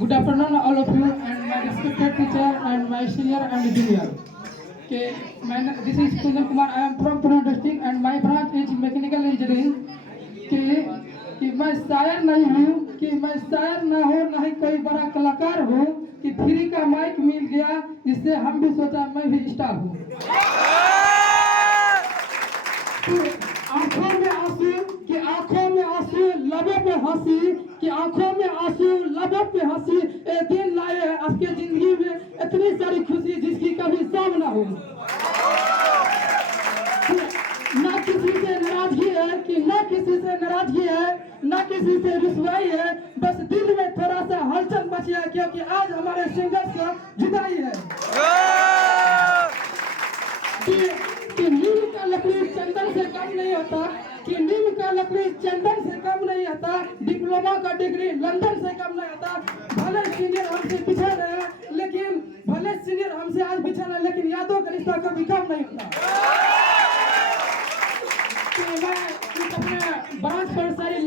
Good afternoon, all of you, and my respected teacher and my senior and junior. Okay, this is Kundan Kumar. I am from Pune district, and my branch is mechanical engineering. कि मैं शायर नहीं हूँ, कि मैं शायर ना हो, ना ही कोई बड़ा कलाकार हूँ, कि फ्री का माइक मिल गया, जिससे हम भी सोचा मैं भी स्टार हूँ। आंखों में आंसू, कि आंखों में आंसू, लबों पे हंसी, कि आंखों में आंसू, लबों पे हंसी, एक दिन लाए आपके जिंदगी में इतनी सारी खुशी जिसकी कभी साम ना हो। ना किसी से नाराजगी है, कि ना किसी से नाराजगी है, ना किसी से रुसवाई है, बस दिल में थोड़ा सा हलचल मची है, क्योंकि आज हमारे सिंगर्स का जुदाई है। कि नीम का लकड़ी चंदन से कम नहीं होता, कि नीम का लकड़ी चंदन से कम नहीं होता, डिप्लोमा का डिग्री लंदन से कम नहीं होता। भले सीनियर हमसे पिछड़ रहे हैं, लेकिन भले सीनियर हमसे आज पिछड़ रहे हैं, लेकिन यादों का रिश्ता कभी कम नहीं होता। मैं अपने ब्रांच पर सारी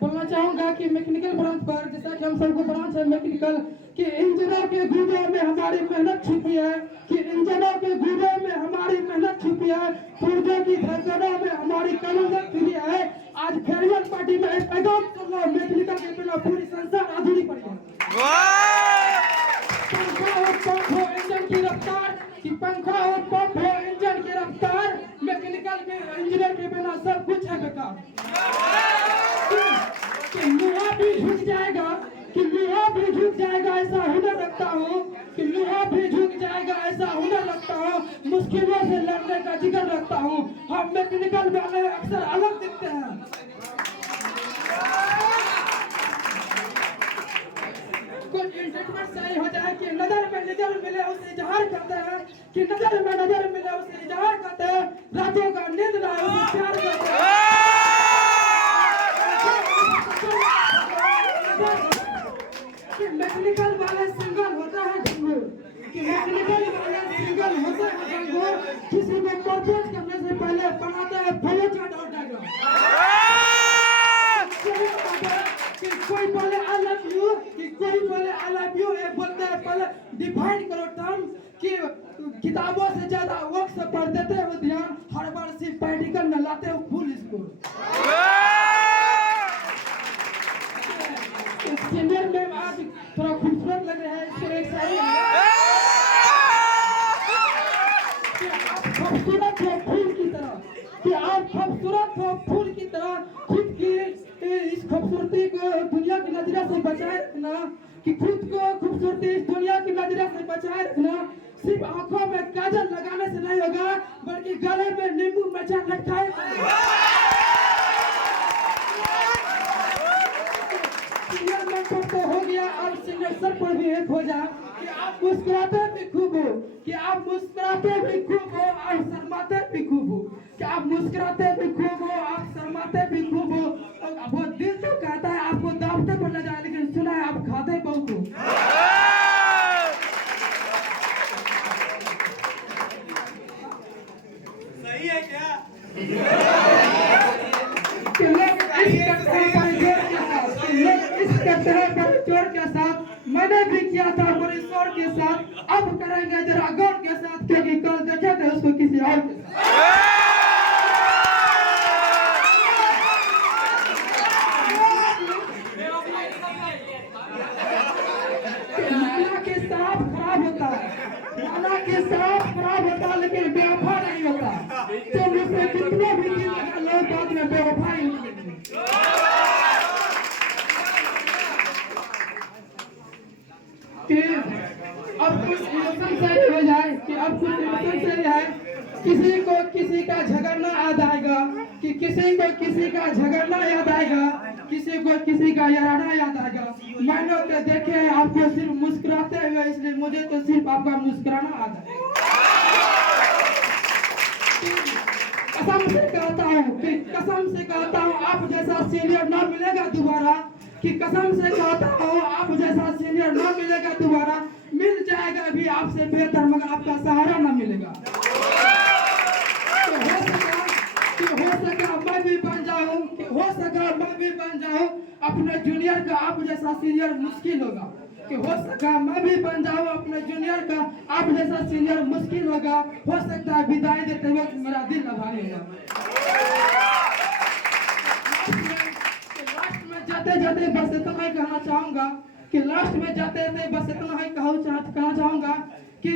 बोलना चाहूंगा कि मैकेनिकल ब्रांच पर, जैसा कि हम सबको ब्रांच है मैकेनिकल, कि इंजनों के गुर्दों में हमारी मेहनत छुपी है, कि इंजनों के गुर्दों में हमारी मेहनत छुपी है, पुर्जों की धड़कनों में हमारी कलंदर छुपी है। आज फेयरवेल पार्टी में एक पैगाम कर लो, मैकेनिकल के बिना पूरी संसार अधूरी पड़ी है। पंखा हो इंजन की रफ्तार, कि पंखा हो पंप हो इंजन की रफ्तार, मैकेनिकल के इंजीनियर के बिना सब कुछ है बेकार। कि लोहा भी झुक जाएगा, कि लोहा भी झुक जाएगा, ऐसा हुनर रखता हूँ, कि लोहा भी झुक जाएगा, ऐसा हुनर रखता हूँ, मुश्किलों से लड़ने का जिगर रखता हूँ। हम मैकेनिकल वाले अक्सर अलग दिखते हैं। कुछ इंटरटेनमेंट सही हो जाए, कि नजर में नजर मिले उसे इजहार करते हैं, कि नजर में नजर मिले उसे इजहार करते हैं, रातों का नींद ना आए उसे प्यार करते हैं। कि मैकेनिकल वाले सिंगल होता है गंगूर, कि मैकेनिकल वाले सिंगल होता है गंगूर, किसी को परफेक्ट करने से पहले बनाता है फ्लो चार्ट और डायग्राम। कि कोई बोले आई लव यू, कि कोई बोले आई लव यू, ये बोलते हैं पहले डिफाइन करो टर्म, कि किताबों से ज्यादा वक्त से पढ़ देते हैं ध्यान, हर बार सिर्फ प्रैक्टिकल में लाते हो फुल स्कोर। सीनियर में आज थोड़ा खूबसूरत लग रहा है, इसको एक शायरी कि आप खूबसूरत हो फूल की तरह, कि आप खूबसूरत हो फूल की तरह, खुद की इस खूबसूरती को दुनिया की नजरों से बचाए रखना, कि खुद को खूबसूरती इस दुनिया की नजरों से बचाए रखना। सिर्फ आंखों में काजल लगाने से नहीं होगा, बल्कि गले में नींबू मिर्चा लटकाए। सीनियर मेंटर तो हो गया, अब सीनियर सर पर भी एक हो जा, कि आप मुस्कुराते भी खूब हो, कि आप मुस्कुराते भी खूब हो, आप शर्माते भी खूब हो, कि आप मुस्कुराते भी खूब हो, आप शर्माते भी खूब हो। और वो दिल तो कहता है आपको दावते पर ले जाए, लेकिन सुना है आप खाते बहुत हो। सही है क्या? कि लोग इस करते हैं बड़े जोर के साथ, मैंने भी किया था बड़े शोर के साथ, अब करेंगे जरा गौर के साथ, क्योंकि कल देखे थे उसको किसी और के साथ। माना के साथ खराब होता है, माना के साथ खराब होता है, लेकिन बेवफा नहीं होता। तो मुझसे कितने भी दिन लगा लो, बाद में बेवफा ही नहीं। कि अब कुछ इमोशन सही हो जाए, कि अब कुछ इमोशन सही है, किसी को किसी का झगड़ना याद आएगा, कि किसी को किसी का झगड़ना याद आएगा, किसी को किसी का याराना याद आएगा। मैंने तो देखे आपको सिर्फ मुस्कुराते हुए, इसलिए मुझे तो सिर्फ आपका मुस्कुराना याद है। कसम से कहता हूँ, कि कसम से कहता हूँ, आप जैसा सीनियर ना मिलेगा दोबारा, कि कसम से कहता हूँ आप जैसा सीनियर ना मिलेगा दोबारा, मिल जाएगा भी आपसे बेहतर, मगर आपका सहारा ना मिलेगा। तो हो सका मैं भी बन जाऊं, कि हो सका मैं भी बन जाऊं, अपने जूनियर का आप जैसा सीनियर मुश्किल होगा। कि हो सका मैं भी बन जाऊं अपने जूनियर का, आप जैसा सीनियर मुश्किल होगा, हो सकता है विदाई देते वक्त मेरा दिल न भागेगा। लास्ट में जाते जाते बस इतना ही कहना चाहूंगा कि लास्ट में जाते जाते बस इतना ही कहना चाहूंगा कि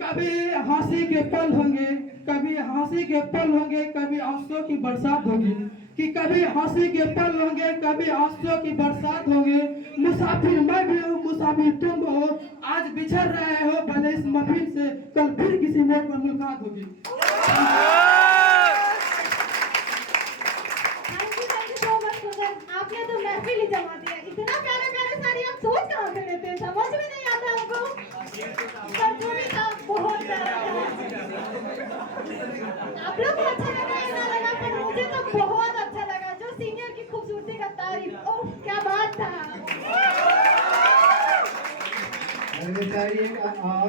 कभी हंसी के पल होंगे, कभी हंसी के पल होंगे, कभी आंसुओं की बरसात होगी, कि कभी हंसी के पल होंगे, कभी आंसुओं की बरसात होंगे। मुसाफिर मैं भी हूँ, मुसाफिर तुम हो, आज बिछड़ रहे हो भले इस महफिल से, कल फिर किसी मोड़ पर मुलाकात होगी। आपने तो महफिल ही जमा दिया। इतना प्यारा प्यारा साड़ी आप सोच कहाँ से लेते हैं, समझ में नहीं आता हमको। पर जो भी था बहुत प्यारा था। आप लोग को अच्छा लगा या ना लगा, पर मुझे तो बहुत अच्छा लगा। जो सीनियर की खूबसूरती का तारीफ, ओह क्या बात था। और